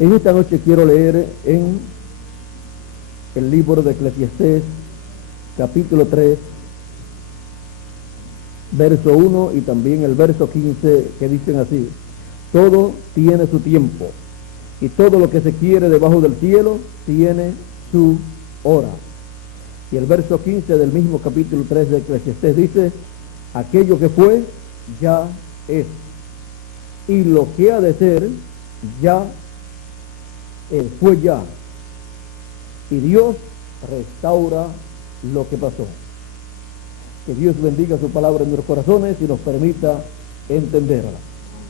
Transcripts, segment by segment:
En esta noche quiero leer en el libro de Eclesiastés, capítulo 3, verso 1 y también el verso 15, que dicen así: todo tiene su tiempo, y todo lo que se quiere debajo del cielo tiene su hora. Y el verso 15 del mismo capítulo 3 de Eclesiastés dice: aquello que fue, ya es, y lo que ha de ser, ya fue ya, y Dios restaura lo que pasó. Que Dios bendiga su palabra en nuestros corazones y nos permita entenderla.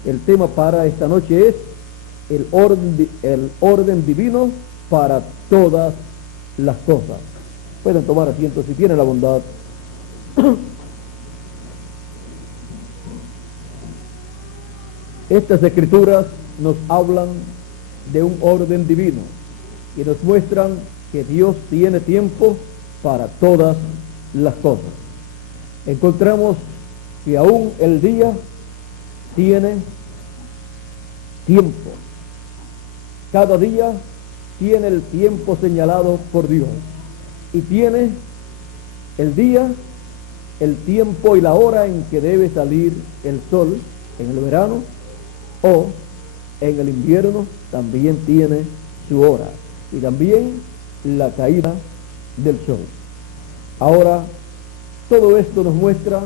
El tema para esta noche es el orden divino para todas las cosas. Pueden tomar asiento si tienen la bondad. Estas escrituras nos hablan de un orden divino y nos muestran que Dios tiene tiempo para todas las cosas. Encontramos que aún el día tiene tiempo. Cada día tiene el tiempo señalado por Dios. Y tiene el día, el tiempo y la hora en que debe salir el sol en el verano, o en el invierno también tiene su hora. Y también la caída del sol. Ahora, todo esto nos muestra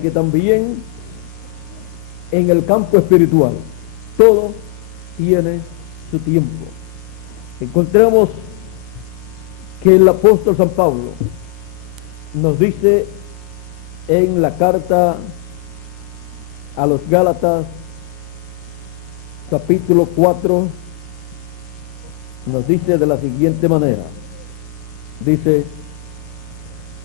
que también en el campo espiritual todo tiene su tiempo. Encontramos que el apóstol San Pablo nos dice en la carta a los Gálatas, capítulo 4, nos dice de la siguiente manera. Dice,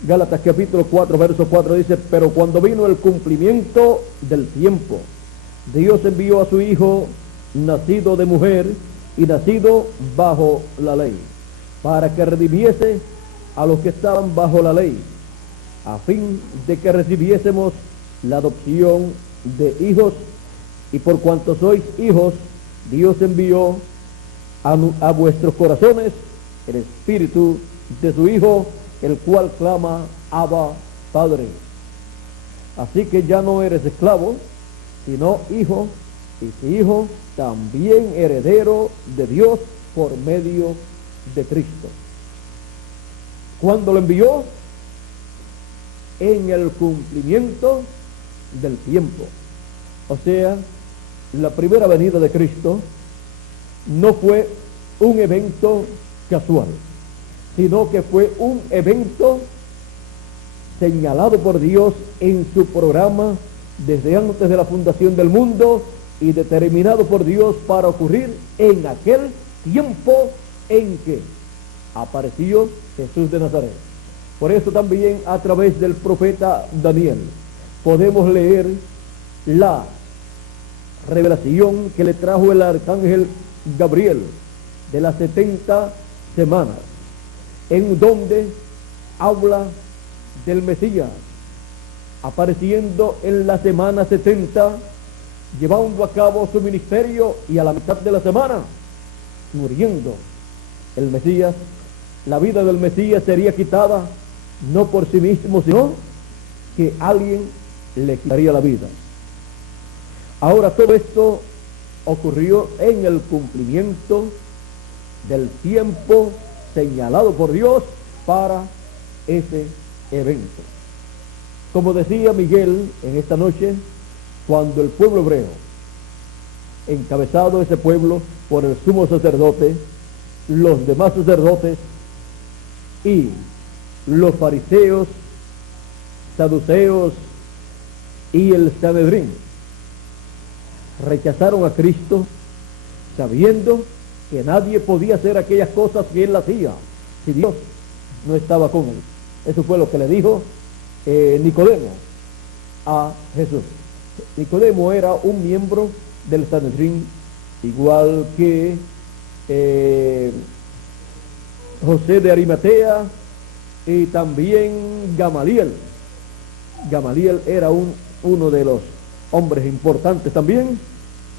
Gálatas capítulo 4, verso 4, dice: pero cuando vino el cumplimiento del tiempo, Dios envió a su Hijo, nacido de mujer y nacido bajo la ley, para que redimiese a los que estaban bajo la ley, a fin de que recibiésemos la adopción de hijos. Y por cuanto sois hijos, Dios envió a vuestros corazones el espíritu de su Hijo, el cual clama: Abba, Padre. Así que ya no eres esclavo, sino hijo, y si hijo, también heredero de Dios por medio de Cristo. ¿Cuándo lo envió? En el cumplimiento del tiempo. O sea, la primera venida de Cristo no fue un evento casual, sino que fue un evento señalado por Dios en su programa desde antes de la fundación del mundo y determinado por Dios para ocurrir en aquel tiempo en que apareció Jesús de Nazaret. Por eso también a través del profeta Daniel podemos leer la revelación que le trajo el arcángel Gabriel de las 70 semanas, en donde habla del Mesías apareciendo en la semana 70, llevando a cabo su ministerio, y a la mitad de la semana muriendo el Mesías. La vida del Mesías sería quitada no por sí mismo, sino que alguien le quitaría la vida. Ahora, todo esto ocurrió en el cumplimiento del tiempo señalado por Dios para ese evento. Como decía Miguel en esta noche, cuando el pueblo hebreo, encabezado ese pueblo por el sumo sacerdote, los demás sacerdotes y los fariseos, saduceos y el Sanedrín, rechazaron a Cristo, sabiendo que nadie podía hacer aquellas cosas que él hacía si Dios no estaba con él. Eso fue lo que le dijo Nicodemo a Jesús. Nicodemo era un miembro del Sanedrín, igual que José de Arimatea y también Gamaliel. Gamaliel era un uno de los hombres importantes también,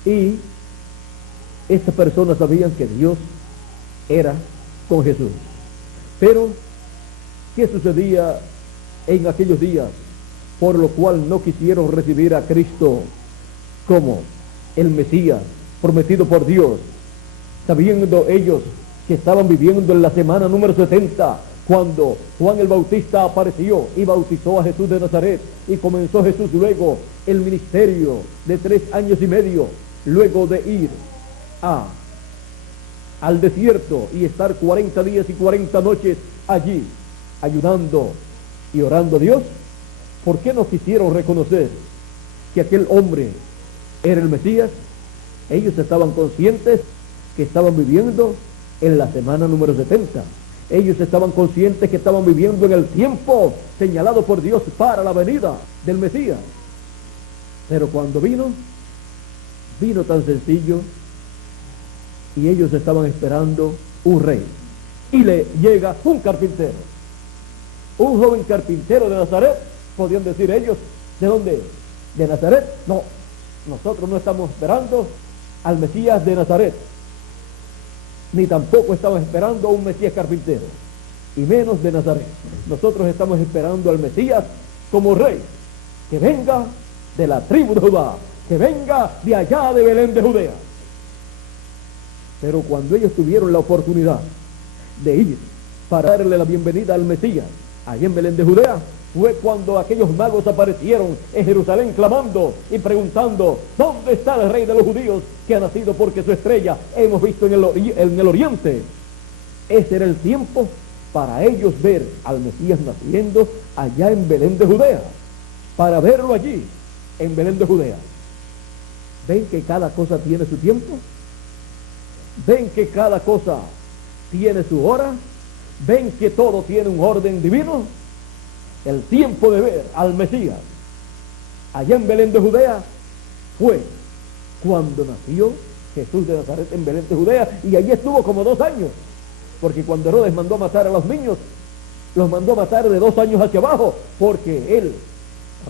y Estas personas sabían que Dios era con Jesús. Pero, ¿qué sucedía en aquellos días? Por lo cual no quisieron recibir a Cristo como el Mesías prometido por Dios, sabiendo ellos que estaban viviendo en la semana número 70, cuando Juan el Bautista apareció y bautizó a Jesús de Nazaret, y comenzó Jesús luego el ministerio de 3 años y medio, luego de ir al desierto y estar 40 días y 40 noches allí, ayudando y orando a Dios. ¿Por qué no quisieron reconocer que aquel hombre era el Mesías? Ellos estaban conscientes que estaban viviendo en la semana número 70. Ellos estaban conscientes que estaban viviendo en el tiempo señalado por Dios para la venida del Mesías. Pero cuando vino tan sencillo, y ellos estaban esperando un rey. Y le llega un carpintero, un joven carpintero de Nazaret. Podían decir ellos, ¿de dónde? ¿De Nazaret? No, nosotros no estamos esperando al Mesías de Nazaret, ni tampoco estamos esperando a un Mesías carpintero, y menos de Nazaret. Nosotros estamos esperando al Mesías como rey, que venga de la tribu de Judá, que venga de allá de Belén de Judea. Pero cuando ellos tuvieron la oportunidad de ir para darle la bienvenida al Mesías allá en Belén de Judea, fue cuando aquellos magos aparecieron en Jerusalén clamando y preguntando: ¿dónde está el rey de los judíos que ha nacido? Porque su estrella hemos visto en el oriente. Ese era el tiempo para ellos ver al Mesías naciendo allá en Belén de Judea, para verlo allí en Belén de Judea. ¿Ven que cada cosa tiene su tiempo? ¿Ven que cada cosa tiene su hora? ¿Ven que todo tiene un orden divino? El tiempo de ver al Mesías allá en Belén de Judea fue cuando nació Jesús de Nazaret en Belén de Judea, y allí estuvo como 2 años, porque cuando Herodes mandó a matar a los niños, los mandó a matar de 2 años hacia abajo, porque él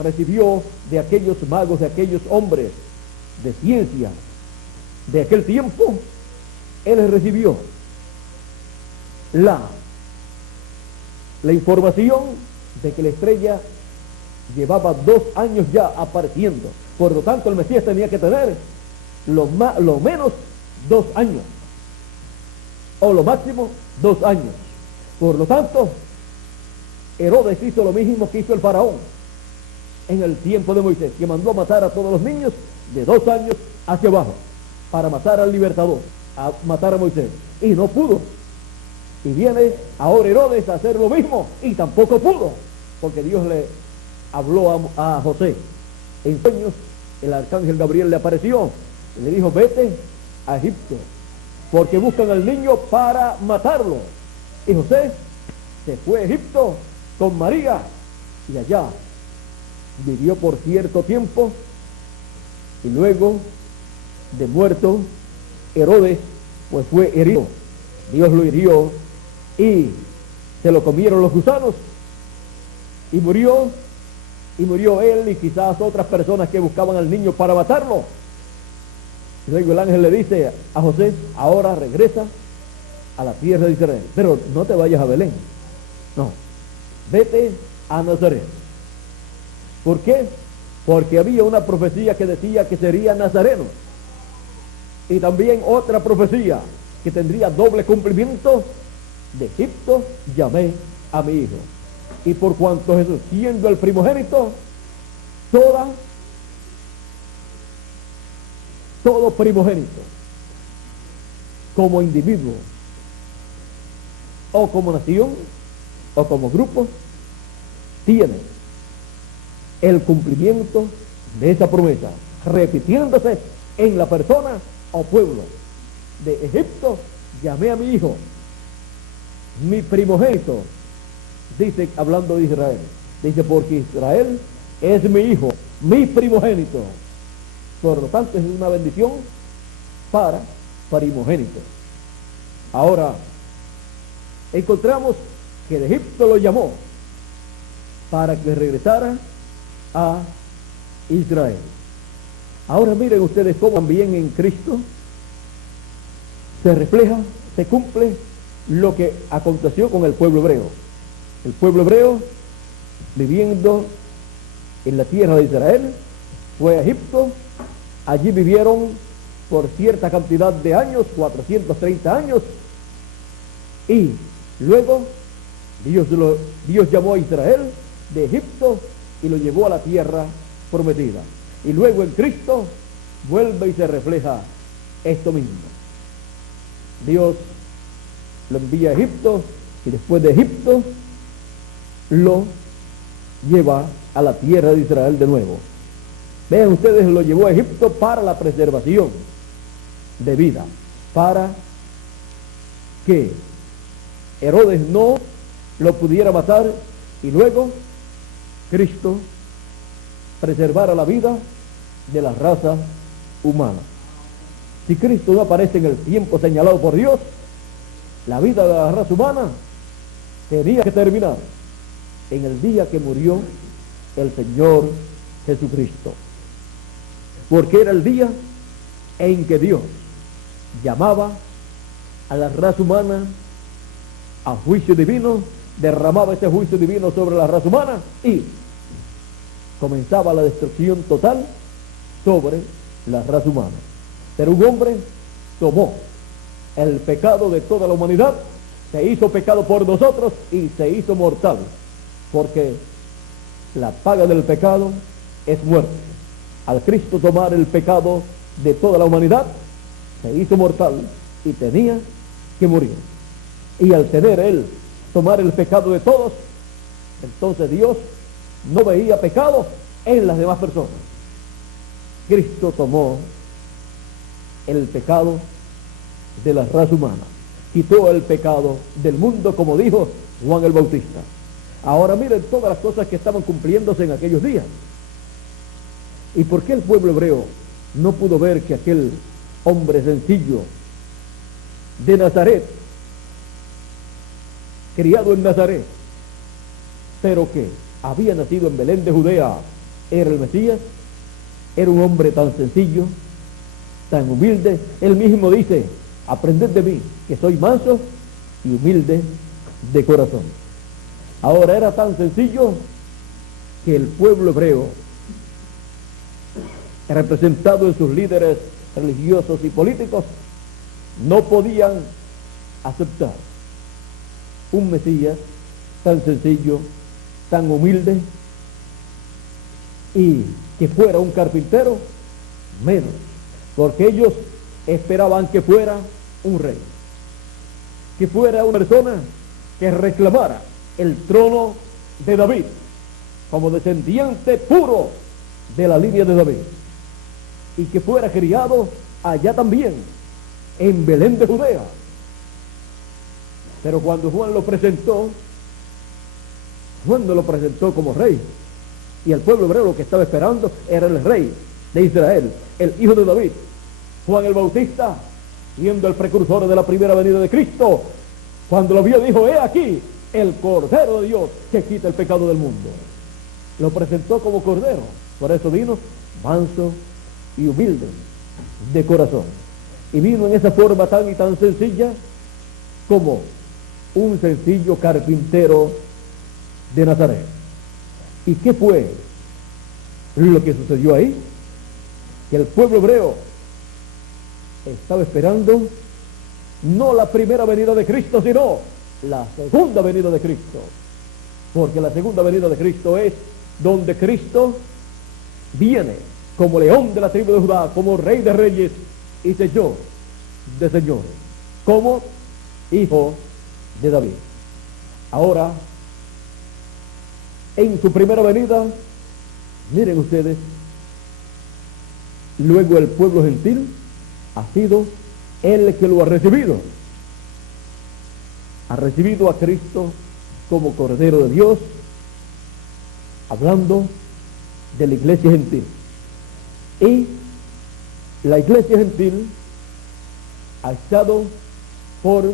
recibió de aquellos magos, de aquellos hombres de ciencia de aquel tiempo, él recibió la información de que la estrella llevaba 2 años ya apareciendo. Por lo tanto, el Mesías tenía que tener lo menos 2 años, o lo máximo 2 años. Por lo tanto, Herodes hizo lo mismo que hizo el faraón en el tiempo de Moisés, que mandó a matar a todos los niños de 2 años hacia abajo, para matar al libertador, a matar a Moisés, y no pudo. Y viene ahora Herodes a hacer lo mismo, y tampoco pudo, porque Dios le habló a José en sueños. El arcángel Gabriel le apareció y le dijo: vete a Egipto, porque buscan al niño para matarlo. Y José se fue a Egipto con María, y allá vivió por cierto tiempo, y luego de muerto Herodes, pues fue herido. Dios lo hirió y se lo comieron los gusanos, y murió él y quizás otras personas que buscaban al niño para matarlo. Y luego el ángel le dice a José: ahora regresa a la tierra de Israel, pero no te vayas a Belén, no, vete a Nazaret. ¿Por qué? Porque había una profecía que decía que sería nazareno, y también otra profecía que tendría doble cumplimiento: de Egipto llamé a mi hijo. Y por cuanto Jesús, siendo el primogénito, todo primogénito, como individuo, o como nación, o como grupo, tiene el cumplimiento de esa promesa, repitiéndose en la persona o pueblo. De Egipto llamé a mi hijo, mi primogénito. Dice, hablando de Israel, dice: porque Israel es mi hijo, mi primogénito. Por lo tanto, es una bendición para primogénito. Ahora, encontramos que de Egipto lo llamó para que regresara a Israel. Ahora miren ustedes cómo también en Cristo se refleja, se cumple lo que aconteció con el pueblo hebreo. El pueblo hebreo, viviendo en la tierra de Israel, fue a Egipto. Allí vivieron por cierta cantidad de años, 430 años, y luego Dios llamó a Israel de Egipto y lo llevó a la tierra prometida. Y luego en Cristo vuelve y se refleja esto mismo. Dios lo envía a Egipto y después de Egipto lo lleva a la tierra de Israel de nuevo. Vean ustedes, lo llevó a Egipto para la preservación de vida, para que Herodes no lo pudiera matar y luego Cristo preservara la vida de la raza humana. Si Cristo no aparece en el tiempo señalado por Dios, la vida de la raza humana tenía que terminar en el día que murió el Señor Jesucristo, porque era el día en que Dios llamaba a la raza humana a juicio divino, derramaba ese juicio divino sobre la raza humana y comenzaba la destrucción total sobre la raza humana. Pero un hombre tomó el pecado de toda la humanidad, se hizo pecado por nosotros y se hizo mortal, porque la paga del pecado es muerte. Al Cristo tomar el pecado de toda la humanidad, se hizo mortal y tenía que morir. Y al tener él tomar el pecado de todos, entonces Dios no veía pecado en las demás personas. Cristo tomó el pecado de la raza humana, quitó el pecado del mundo, como dijo Juan el Bautista. Ahora miren todas las cosas que estaban cumpliéndose en aquellos días. ¿Y por qué el pueblo hebreo no pudo ver que aquel hombre sencillo de Nazaret, criado en Nazaret, pero que había nacido en Belén de Judea, era el Mesías? Era un hombre tan sencillo, tan humilde. Él mismo dice: aprended de mí, que soy manso y humilde de corazón. Ahora era tan sencillo que el pueblo hebreo, representado en sus líderes religiosos y políticos, no podían aceptar un Mesías tan sencillo, tan humilde, y que fuera un carpintero, menos, porque ellos esperaban que fuera un rey, que fuera una persona que reclamara el trono de David, como descendiente puro de la línea de David, y que fuera criado allá también, en Belén de Judea. Pero cuando Juan lo presentó, Juan no lo presentó como rey, y el pueblo hebreo lo que estaba esperando era el rey de Israel, el hijo de David. Juan el Bautista, siendo el precursor de la primera venida de Cristo, cuando lo vio dijo: he aquí el Cordero de Dios que quita el pecado del mundo. Lo presentó como Cordero, por eso vino manso y humilde de corazón, y vino en esa forma tan y tan sencilla como un sencillo carpintero de Nazaret. ¿Y qué fue lo que sucedió ahí? Que el pueblo hebreo estaba esperando no la primera venida de Cristo, sino la segunda venida de Cristo, porque la segunda venida de Cristo es donde Cristo viene como león de la tribu de Judá, como rey de reyes y señor de señores, como hijo de David. Ahora, en su primera venida, miren ustedes, luego el pueblo gentil ha sido el que lo ha recibido a Cristo como Cordero de Dios, hablando de la iglesia gentil. Y la iglesia gentil ha estado por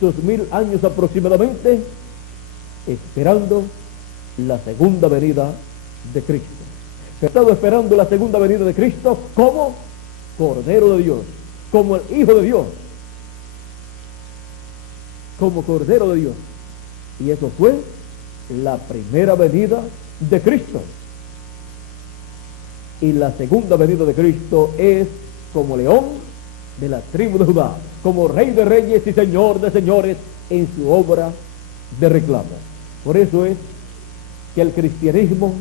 2000 años aproximadamente esperando la segunda venida de Cristo. Ha estado esperando la segunda venida de Cristo como Cordero de Dios, como el Hijo de Dios, como Cordero de Dios. Y eso fue la primera venida de Cristo. Y la segunda venida de Cristo es como león de la tribu de Judá, como Rey de reyes y Señor de señores en su obra de reclamo. Por eso es que el cristianismo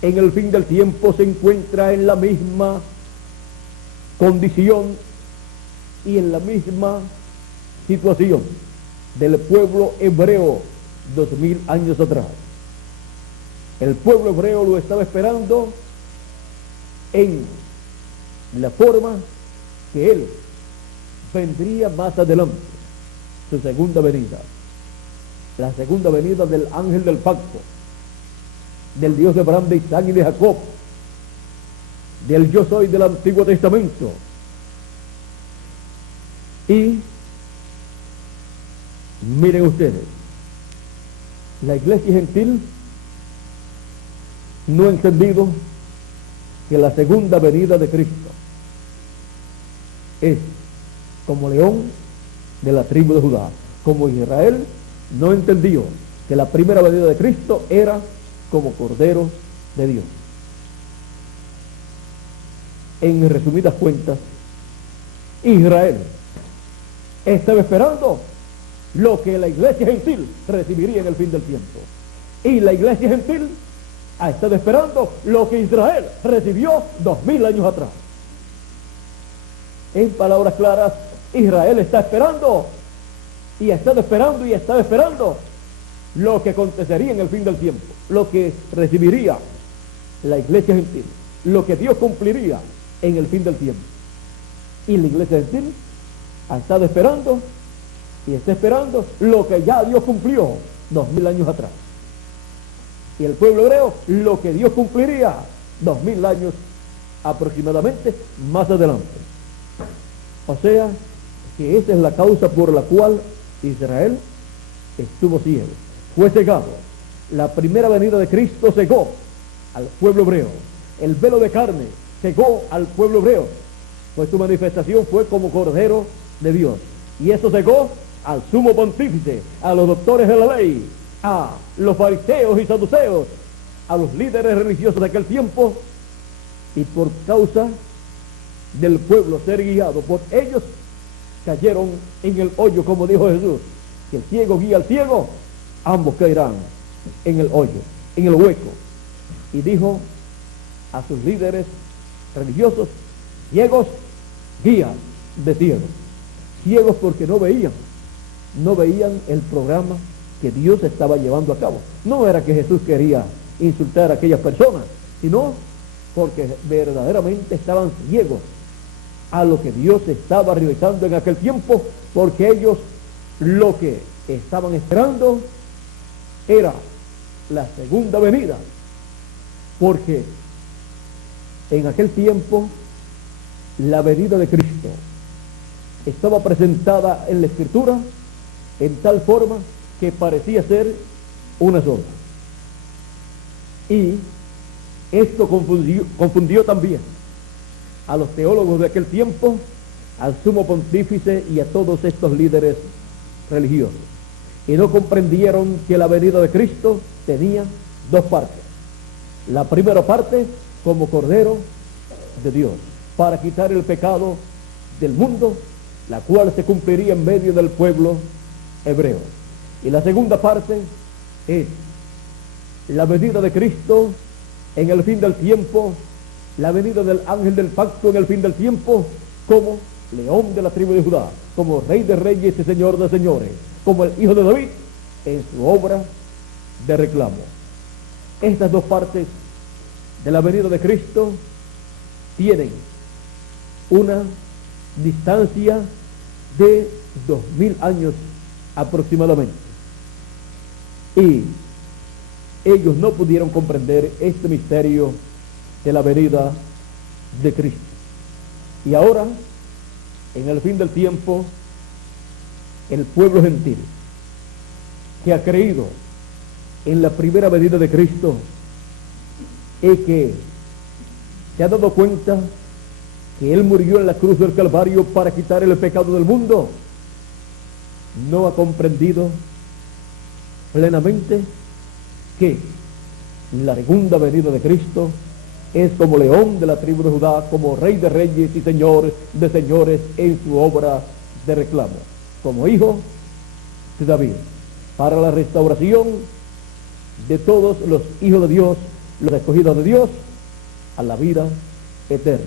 en el fin del tiempo se encuentra en la misma condición y en la misma situación del pueblo hebreo 2000 años atrás. El pueblo hebreo lo estaba esperando en la forma que él vendría más adelante, su segunda venida, la segunda venida del ángel del pacto, del Dios de Abraham, de Isaac y de Jacob, del yo soy del Antiguo Testamento. Y miren ustedes, la iglesia gentil no ha entendido que la segunda venida de Cristo es como león de la tribu de Judá, como Israel no entendió que la primera venida de Cristo era como Cordero de Dios. En resumidas cuentas, Israel estaba esperando lo que la iglesia gentil recibiría en el fin del tiempo, y la iglesia gentil ha estado esperando lo que Israel recibió 2000 años atrás. En palabras claras, Israel está esperando y ha estado esperando y está esperando lo que acontecería en el fin del tiempo, lo que recibiría la iglesia gentil, lo que Dios cumpliría en el fin del tiempo. Y la iglesia gentil ha estado esperando y está esperando lo que ya Dios cumplió 2000 años atrás. Y el pueblo hebreo lo que Dios cumpliría 2000 años aproximadamente más adelante. O sea, que esa es la causa por la cual Israel estuvo ciego, fue cegado. La primera venida de Cristo cegó al pueblo hebreo. El velo de carne cegó al pueblo hebreo, pues su manifestación fue como Cordero de Dios. Y eso cegó al sumo pontífice, a los doctores de la ley, a los fariseos y saduceos, a los líderes religiosos de aquel tiempo. Y por causa del pueblo ser guiado por ellos, cayeron en el hoyo, como dijo Jesús, que el ciego guía al ciego, ambos caerán en el hoyo, en el hueco. Y dijo a sus líderes religiosos: ciegos, guías de ciegos. Ciegos porque no veían el programa que Dios estaba llevando a cabo. No era que Jesús quería insultar a aquellas personas, sino porque verdaderamente estaban ciegos a lo que Dios estaba realizando en aquel tiempo, porque ellos lo que estaban esperando era la segunda venida, porque en aquel tiempo la venida de Cristo estaba presentada en la Escritura en tal forma que parecía ser una sola. Y esto confundió también a los teólogos de aquel tiempo, al sumo pontífice y a todos estos líderes religiosos. Y no comprendieron que la venida de Cristo tenía dos partes. La primera parte como Cordero de Dios, para quitar el pecado del mundo, la cual se cumpliría en medio del pueblo hebreo. Y la segunda parte es la venida de Cristo en el fin del tiempo, la venida del ángel del pacto en el fin del tiempo, como león de la tribu de Judá, como Rey de reyes y Señor de señores, como el Hijo de David en su obra de reclamo. Estas dos partes de la venida de Cristo tienen una distancia de 2000 años aproximadamente. Y ellos no pudieron comprender este misterio de la venida de Cristo. Y ahora, en el fin del tiempo, el pueblo gentil que ha creído en la primera venida de Cristo y que se ha dado cuenta que Él murió en la cruz del Calvario para quitar el pecado del mundo, no ha comprendido plenamente que la segunda venida de Cristo es como león de la tribu de Judá, como rey de reyes y señor de señores en su obra de reclamo, como hijo de David, para la restauración de todos los hijos de Dios, los escogidos de Dios, a la vida eterna,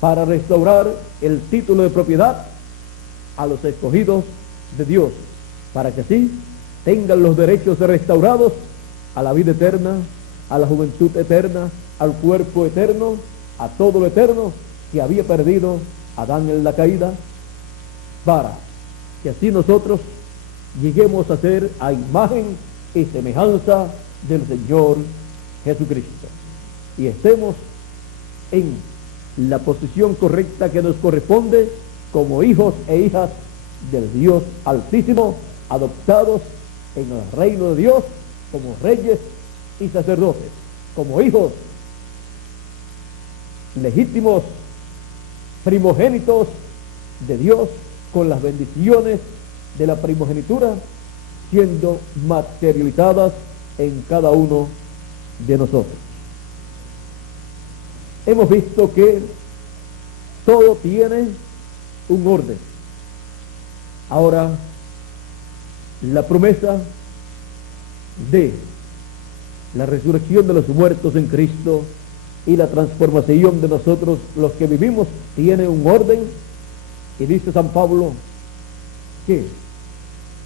para restaurar el título de propiedad a los escogidos de Dios, para que así tengan los derechos restaurados a la vida eterna, a la juventud eterna, al cuerpo eterno, a todo lo eterno que había perdido Adán en la caída, para que así nosotros lleguemos a ser a imagen y semejanza del Señor Jesucristo y estemos en la posición correcta que nos corresponde como hijos e hijas del Dios Altísimo, adoptados en el reino de Dios como reyes y sacerdotes, como hijos legítimos, primogénitos de Dios, con las bendiciones de la primogenitura siendo materializadas en cada uno de nosotros. Hemos visto que todo tiene un orden. Ahora, la promesa de la resurrección de los muertos en Cristo y la transformación de nosotros los que vivimos tiene un orden, y dice San Pablo que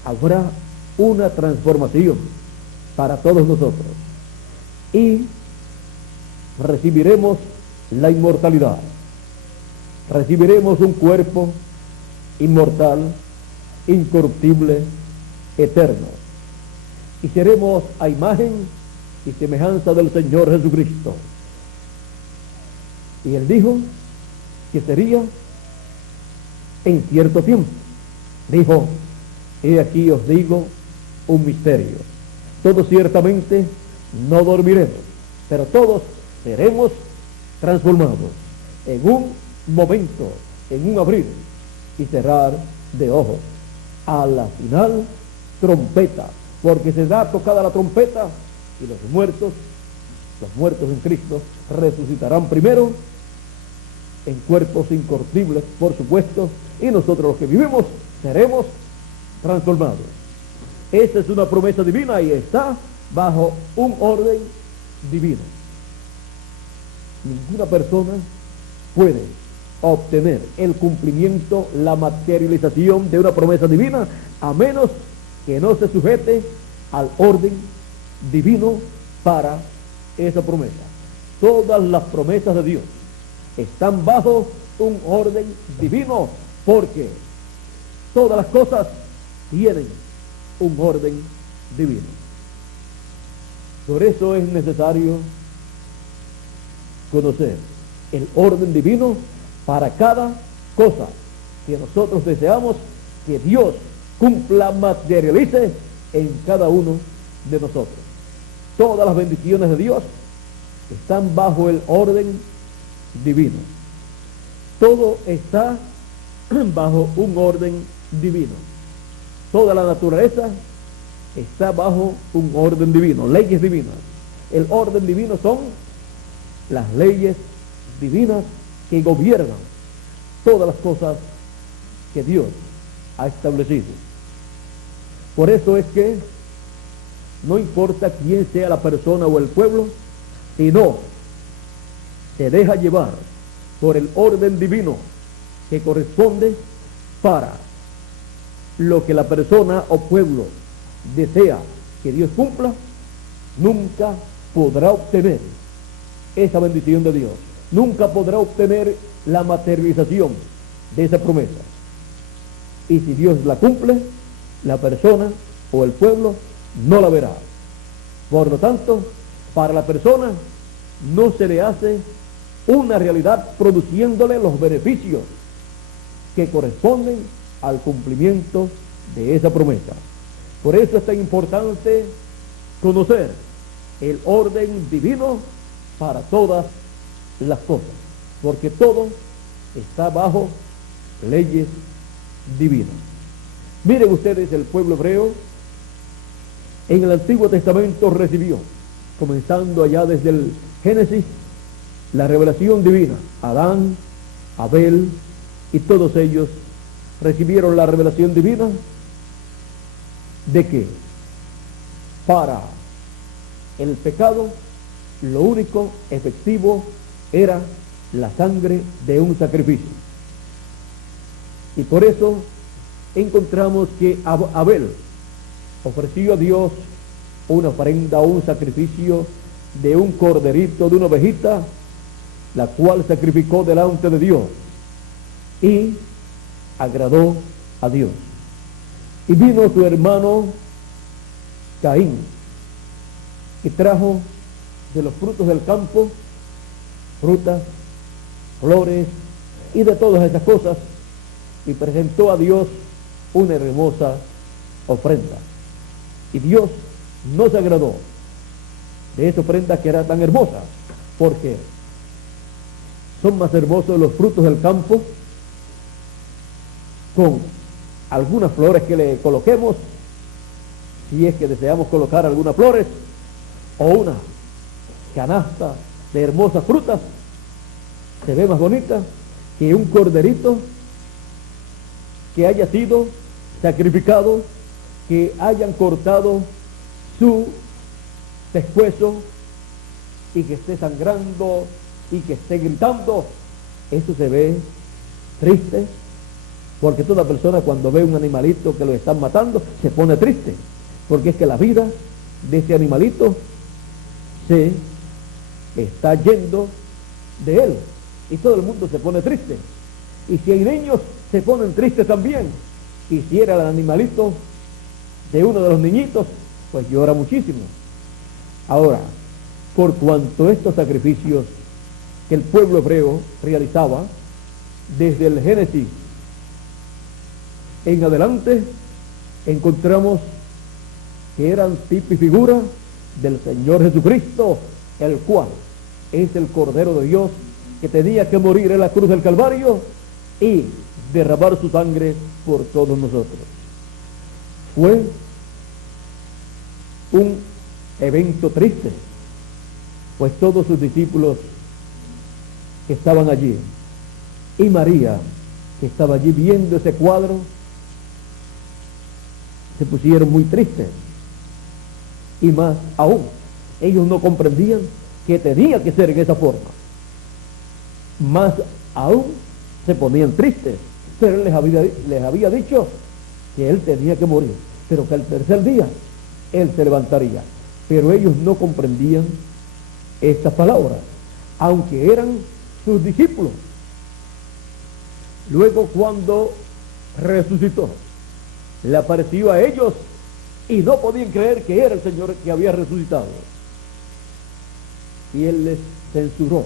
habrá una transformación para todos nosotros y recibiremos la inmortalidad, recibiremos un cuerpo inmortal, incorruptible, eterno, y seremos a imagen y semejanza del Señor Jesucristo. Y él dijo que sería en cierto tiempo. Dijo: he aquí os digo un misterio. Todos ciertamente no dormiremos, pero todos seremos transformados en un momento, en un abrir y cerrar de ojos. A la final, trompeta, porque será tocada la trompeta y los muertos en Cristo, resucitarán primero en cuerpos incorruptibles, por supuesto, y nosotros los que vivimos seremos transformados. Esa es una promesa divina y está bajo un orden divino. Ninguna persona puede obtener el cumplimiento, la materialización de una promesa divina, a menos que no se sujete al orden divino para esa promesa. Todas las promesas de Dios están bajo un orden divino, porque todas las cosas tienen un orden divino. Por eso es necesario conocer el orden divino para cada cosa que nosotros deseamos que Dios cumpla, materialice en cada uno de nosotros. Todas las bendiciones de Dios están bajo el orden divino. Todo está bajo un orden divino. Toda la naturaleza está bajo un orden divino, leyes divinas. El orden divino son las leyes divinas que gobiernan todas las cosas que Dios ha establecido. Por eso es que no importa quién sea la persona o el pueblo, sino se deja llevar por el orden divino que corresponde para lo que la persona o pueblo desea que Dios cumpla, nunca podrá obtener esa bendición de Dios, nunca podrá obtener la materialización de esa promesa. Y si Dios la cumple, la persona o el pueblo no la verá. Por lo tanto, para la persona no se le hace una realidad produciéndole los beneficios que corresponden al cumplimiento de esa promesa. Por eso es tan importante conocer el orden divino para todas las cosas, porque todo está bajo leyes divinas. Miren ustedes, el pueblo hebreo en el Antiguo Testamento recibió, comenzando allá desde el Génesis, la revelación divina. Adán, Abel y todos ellos recibieron la revelación divina de que para el pecado lo único efectivo era la sangre de un sacrificio. Y por eso encontramos que Abel ofreció a Dios una ofrenda o un sacrificio de un corderito, de una ovejita, la cual sacrificó delante de Dios y agradó a Dios. Y vino su hermano Caín y trajo de los frutos del campo frutas, flores y de todas esas cosas, y presentó a Dios una hermosa ofrenda. Y Dios no se agradó de esa ofrenda que era tan hermosa, porque son más hermosos los frutos del campo con algunas flores que le coloquemos, si es que deseamos colocar algunas flores, o una canasta de hermosas frutas, se ve más bonita que un corderito que haya sido sacrificado, que hayan cortado su pescuezo y que esté sangrando y que esté gritando. Eso se ve triste, porque toda persona cuando ve un animalito que lo están matando se pone triste, porque es que la vida de ese animalito se está yendo de él y todo el mundo se pone triste. Y si hay niños, se ponen tristes también. Y si era el animalito de uno de los niñitos, pues llora muchísimo. Ahora, por cuanto estos sacrificios que el pueblo hebreo realizaba desde el Génesis en adelante, encontramos que eran tipo y figura del Señor Jesucristo, el cual es el Cordero de Dios que tenía que morir en la cruz del Calvario y derramar su sangre por todos nosotros. Fue un evento triste, pues todos sus discípulos que estaban allí y María, que estaba allí viendo ese cuadro, se pusieron muy tristes. Y más aún, ellos no comprendían que tenía que ser en esa forma. Más aún, se ponían tristes, pero él les había dicho que él tenía que morir, pero que al tercer día él se levantaría. Pero ellos no comprendían estas palabras, aunque eran sus discípulos. Luego, cuando resucitó, le apareció a ellos y no podían creer que era el Señor que había resucitado. Y él les censuró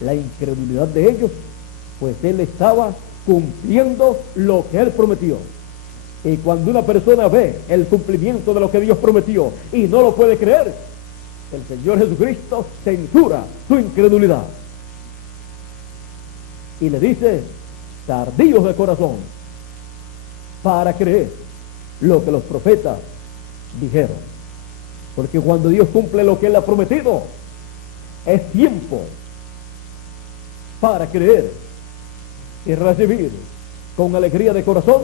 la incredulidad de ellos, pues él estaba cumpliendo lo que él prometió. Y cuando una persona ve el cumplimiento de lo que Dios prometió y no lo puede creer, el Señor Jesucristo censura su incredulidad y le dice: tardíos de corazón para creer lo que los profetas dijeron. Porque cuando Dios cumple lo que él ha prometido, es tiempo para creer y recibir con alegría de corazón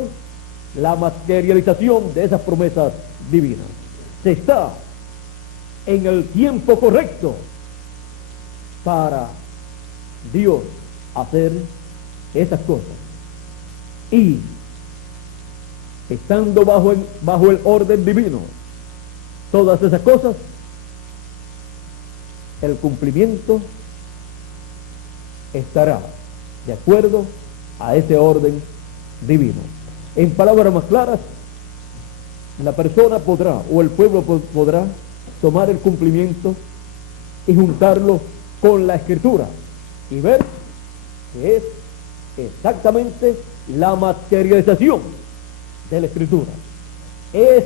la materialización de esas promesas divinas. Se está en el tiempo correcto para Dios hacer esas cosas. Y estando bajo el orden divino, todas esas cosas, el cumplimiento estará de acuerdo a ese orden divino. En palabras más claras, la persona podrá, o el pueblo podrá, tomar el cumplimiento y juntarlo con la Escritura y ver que es exactamente la materialización de la Escritura. Es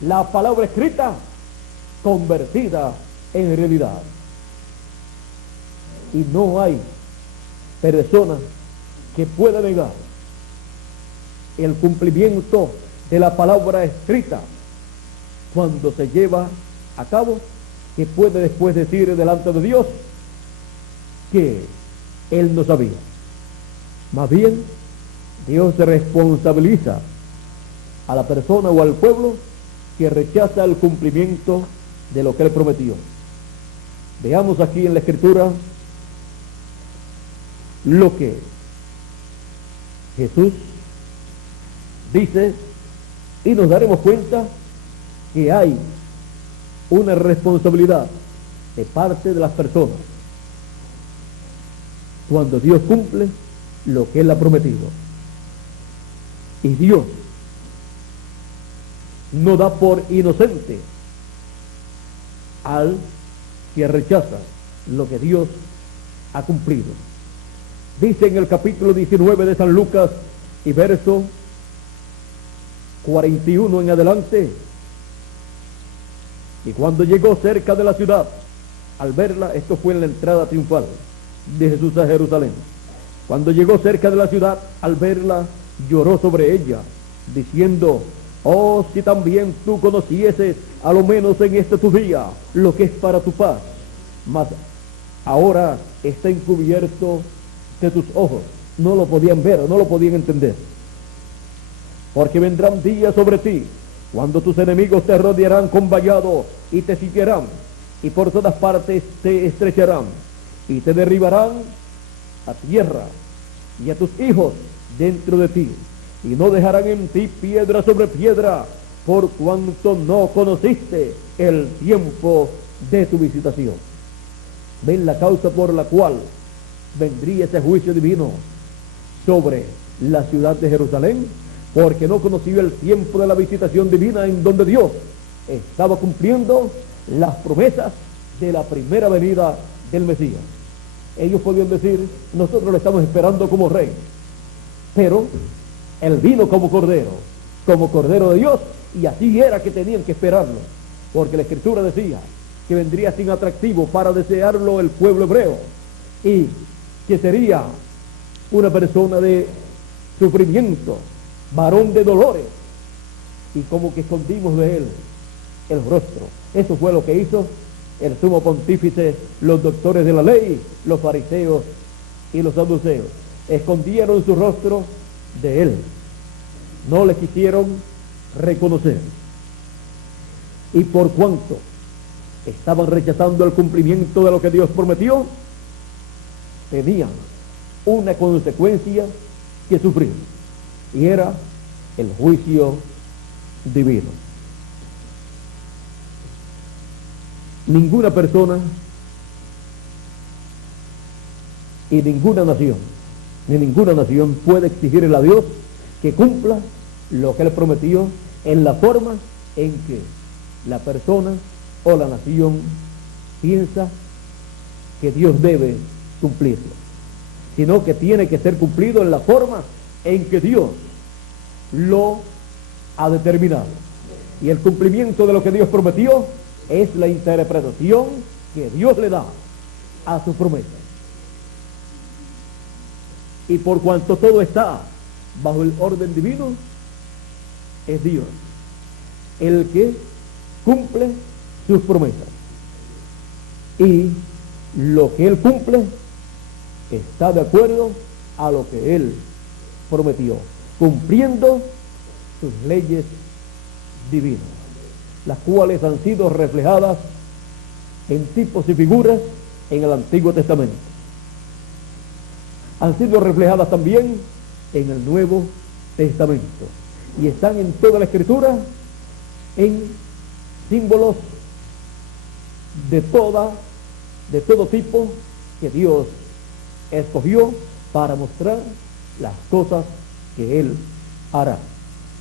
la palabra escrita convertida en realidad. Y no hay persona que pueda negar el cumplimiento de la palabra escrita, cuando se lleva a cabo, que puede después decir delante de Dios que él no sabía. Más bien, Dios se responsabiliza a la persona o al pueblo que rechaza el cumplimiento de lo que él prometió. Veamos aquí en la Escritura lo que Jesús dice y nos daremos cuenta que hay una responsabilidad de parte de las personas cuando Dios cumple lo que él ha prometido. Y Dios no da por inocente al que rechaza lo que Dios ha cumplido. Dice en el capítulo 19 de San Lucas y verso 41 en adelante: y cuando llegó cerca de la ciudad, al verla, esto fue en la entrada triunfal de Jesús a Jerusalén, cuando llegó cerca de la ciudad, al verla, lloró sobre ella, diciendo: oh, si también tú conocieses, a lo menos en este tu día, lo que es para tu paz, mas ahora está encubierto de tus ojos. No lo podían ver, no lo podían entender. Porque vendrán días sobre ti, cuando tus enemigos te rodearán con vallado y te sitiarán, y por todas partes te estrecharán, y te derribarán a tierra, y a tus hijos dentro de ti, y no dejarán en ti piedra sobre piedra, por cuanto no conociste el tiempo de tu visitación. Ven la causa por la cual vendría ese juicio divino sobre la ciudad de Jerusalén, porque no conoció el tiempo de la visitación divina, en donde Dios estaba cumpliendo las promesas de la primera venida del Mesías. Ellos podían decir: nosotros lo estamos esperando como rey, pero él vino como cordero de Dios, y así era que tenían que esperarlo, porque la Escritura decía que vendría sin atractivo para desearlo el pueblo hebreo, y que sería una persona de sufrimiento, varón de dolores, y como que escondimos de él el rostro. Eso fue lo que hizo el sumo pontífice, los doctores de la ley, los fariseos y los saduceos. Escondieron su rostro de él, no le quisieron reconocer. Y por cuanto estaban rechazando el cumplimiento de lo que Dios prometió, tenían una consecuencia que sufrir, y era el juicio divino. Ninguna persona y ninguna nación puede exigirle a Dios que cumpla lo que él prometió en la forma en que la persona o la nación piensa que Dios debe cumplirlo, sino que tiene que ser cumplido en la forma en que Dios lo ha determinado. Y el cumplimiento de lo que Dios prometió es la interpretación que Dios le da a su promesa. Y por cuanto todo está bajo el orden divino, es Dios el que cumple sus promesas, y lo que él cumple está de acuerdo a lo que él prometió, cumpliendo sus leyes divinas, las cuales han sido reflejadas en tipos y figuras en el Antiguo Testamento. Han sido reflejadas también en el Nuevo Testamento, y están en toda la Escritura en símbolos de todo tipo que Dios escogió para mostrar las cosas que él hará.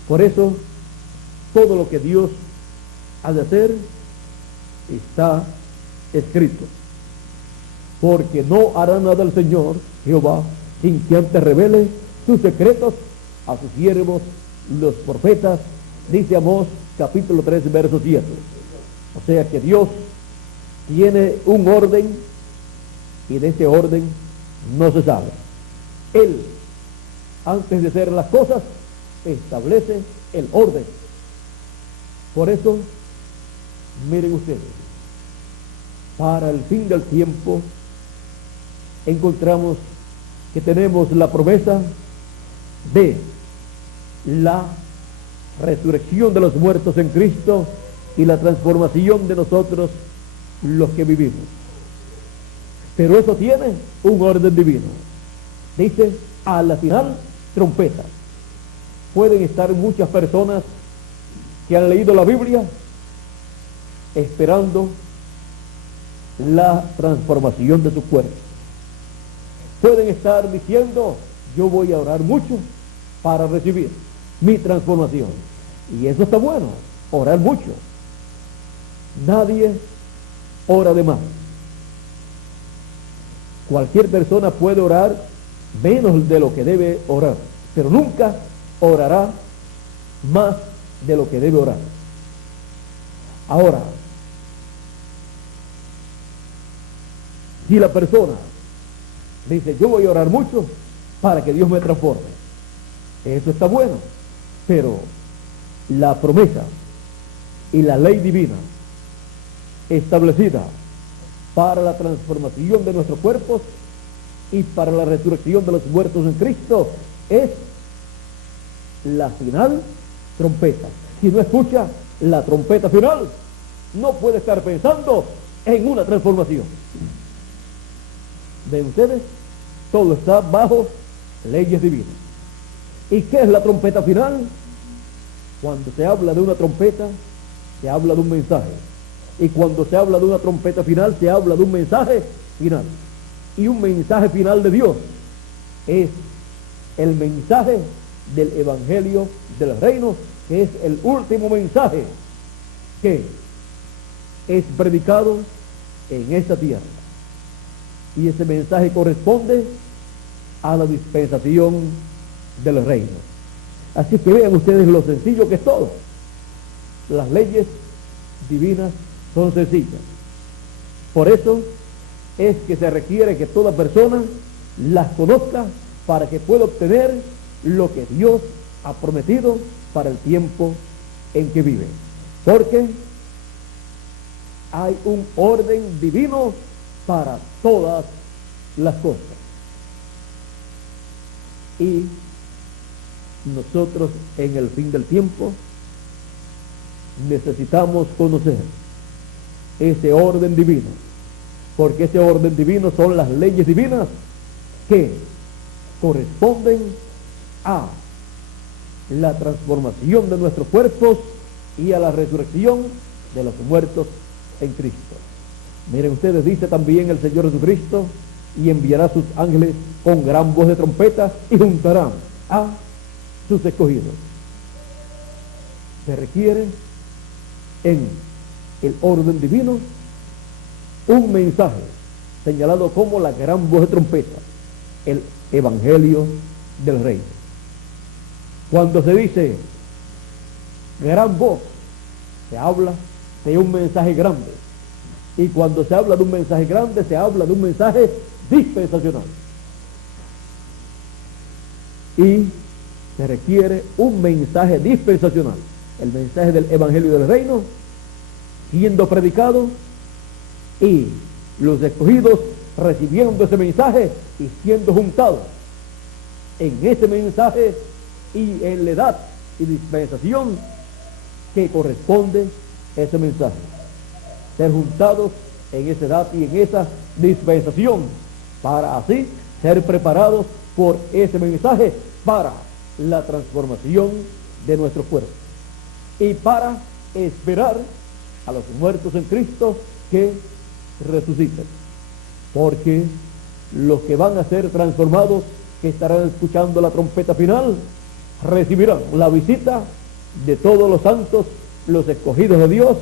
Por eso todo lo que Dios ha de hacer está escrito, porque no hará nada el Señor Jehová sin que antes revele sus secretos a sus siervos los profetas, dice Amós capítulo 3 verso 7. O sea que Dios tiene un orden, y de ese orden no se sabe. Él, antes de hacer las cosas, establece el orden. Por eso, miren ustedes, para el fin del tiempo encontramos que tenemos la promesa de la resurrección de los muertos en Cristo y la transformación de nosotros los que vivimos. Pero eso tiene un orden divino. Dice, a la final, trompeta. Pueden estar muchas personas que han leído la Biblia esperando la transformación de su cuerpo. Pueden estar diciendo, yo voy a orar mucho para recibir mi transformación. Y eso está bueno, orar mucho. Nadie ora de más. Cualquier persona puede orar menos de lo que debe orar, pero nunca orará más de lo que debe orar. Ahora, si la persona dice, yo voy a orar mucho para que Dios me transforme, eso está bueno, pero la promesa y la ley divina establecida para la transformación de nuestros cuerpos y para la resurrección de los muertos en Cristo es la final trompeta. Si no escucha la trompeta final, no puede estar pensando en una transformación. ¿Ven ustedes? Todo está bajo leyes divinas. ¿Y qué es la trompeta final? Cuando se habla de una trompeta, se habla de un mensaje. Y cuando se habla de una trompeta final, se habla de un mensaje final. Y un mensaje final de Dios es el mensaje del Evangelio del Reino, que es el último mensaje que es predicado en esta tierra. Y ese mensaje corresponde a la dispensación del reino. Así que vean ustedes lo sencillo que es todo. Las leyes divinas son sencillas. Por eso es que se requiere que toda persona las conozca para que pueda obtener lo que Dios ha prometido para el tiempo en que vive. Porque hay un orden divino para todas las cosas. Y nosotros en el fin del tiempo necesitamos conocer ese orden divino, porque ese orden divino son las leyes divinas que corresponden a la transformación de nuestros cuerpos y a la resurrección de los muertos en Cristo. Miren ustedes, dice también el Señor Jesucristo, y enviará sus ángeles con gran voz de trompeta y juntarán a sus escogidos. Se requiere en el orden divino un mensaje señalado como la gran voz de trompeta, el Evangelio del Reino. Cuando se dice gran voz, se habla de un mensaje grande. Y cuando se habla de un mensaje grande, se habla de un mensaje dispensacional. Y se requiere un mensaje dispensacional, el mensaje del Evangelio del Reino, siendo predicado y los escogidos recibiendo ese mensaje y siendo juntados en ese mensaje y en la edad y dispensación que corresponde ese mensaje. Ser juntados en esa edad y en esa dispensación para así ser preparados por ese mensaje para la transformación de nuestro cuerpo y para esperar a los muertos en Cristo que resuciten, porque los que van a ser transformados, que estarán escuchando la trompeta final, recibirán la visita de todos los santos, los escogidos de Dios,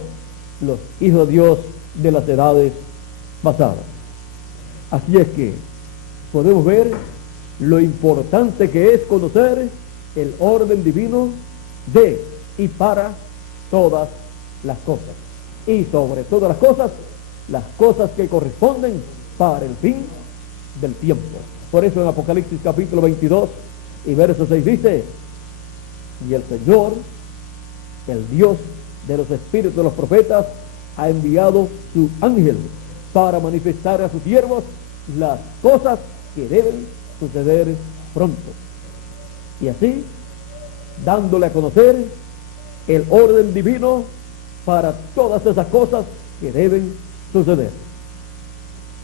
los hijos de Dios de las edades pasadas. Así es que podemos ver lo importante que es conocer el orden divino de y para todas las cosas, y sobre todas las cosas que corresponden para el fin del tiempo. Por eso en Apocalipsis capítulo 22 y verso 6 dice: Y el Señor, el Dios de los espíritus de los profetas, ha enviado su ángel para manifestar a sus siervos las cosas que deben suceder pronto. Y así, dándole a conocer el orden divino para todas esas cosas que deben suceder.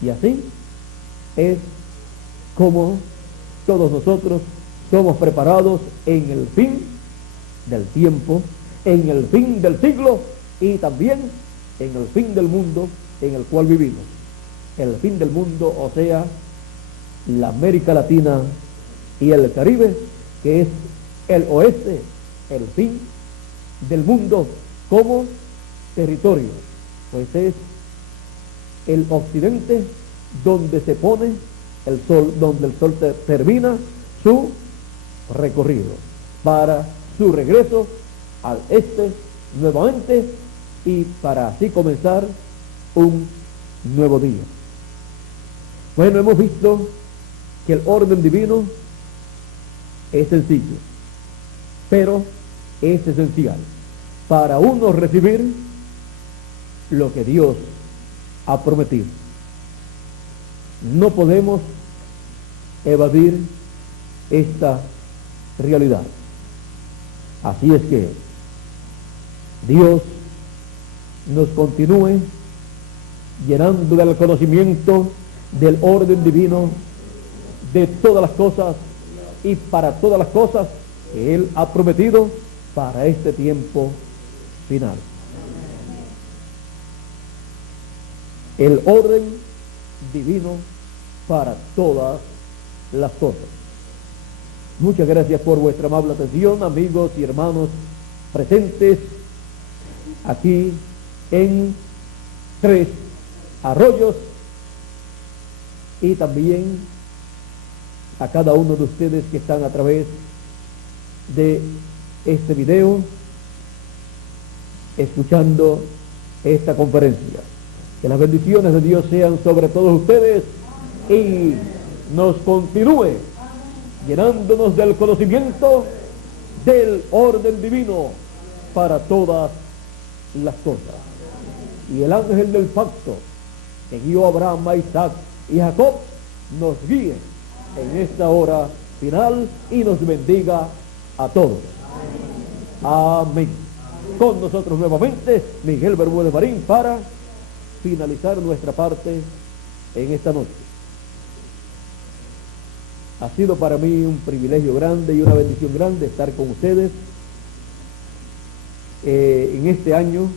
Y así es como todos nosotros somos preparados en el fin del tiempo, en el fin del siglo y también en el fin del mundo en el cual vivimos. El fin del mundo, o sea, la América Latina y el Caribe, que es el oeste, el fin del mundo como territorio, pues es el occidente donde se pone el sol, donde el sol termina su recorrido para su regreso al este nuevamente y para así comenzar un nuevo día. Bueno, hemos visto que el orden divino es sencillo, pero es esencial para uno recibir lo que Dios ha prometido. No podemos evadir esta realidad. Así es que Dios nos continúe llenando del conocimiento del orden divino de todas las cosas y para todas las cosas que Él ha prometido para este tiempo final. El orden divino para todas las cosas. Muchas gracias por vuestra amable atención, amigos y hermanos presentes aquí en Tres Arroyos, y también a cada uno de ustedes que están a través de este video escuchando esta conferencia. Que las bendiciones de Dios sean sobre todos ustedes y nos continúe llenándonos del conocimiento del orden divino para todas las cosas. Y el ángel del pacto que guió a Abraham, a Isaac y a Jacob nos guíe en esta hora final y nos bendiga a todos. Amén. Con nosotros nuevamente Miguel Bermúdez Marín para finalizar nuestra parte en esta noche. Ha sido para mí un privilegio grande y una bendición grande estar con ustedes en este año,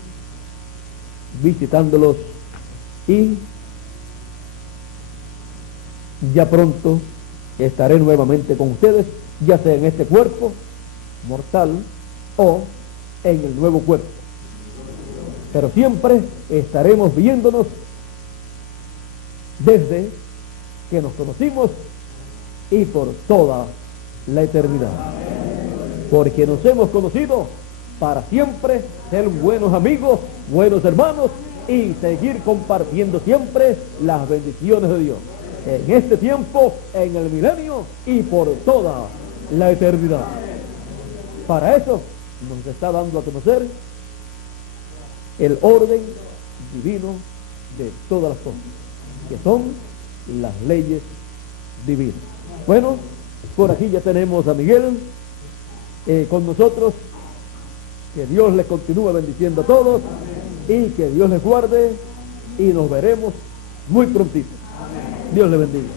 visitándolos, y ya pronto estaré nuevamente con ustedes, ya sea en este cuerpo mortal o en el nuevo cuerpo. Pero siempre estaremos viéndonos desde que nos conocimos y por toda la eternidad. Porque nos hemos conocido para siempre ser buenos amigos, buenos hermanos y seguir compartiendo siempre las bendiciones de Dios. En este tiempo, en el milenio y por toda la eternidad. Para eso nos está dando a conocer el orden divino de todas las cosas, que son las leyes divinas. Bueno, por aquí ya tenemos a Miguel con nosotros. Que Dios les continúe bendiciendo a todos y que Dios les guarde y nos veremos muy prontito. Dios les bendiga.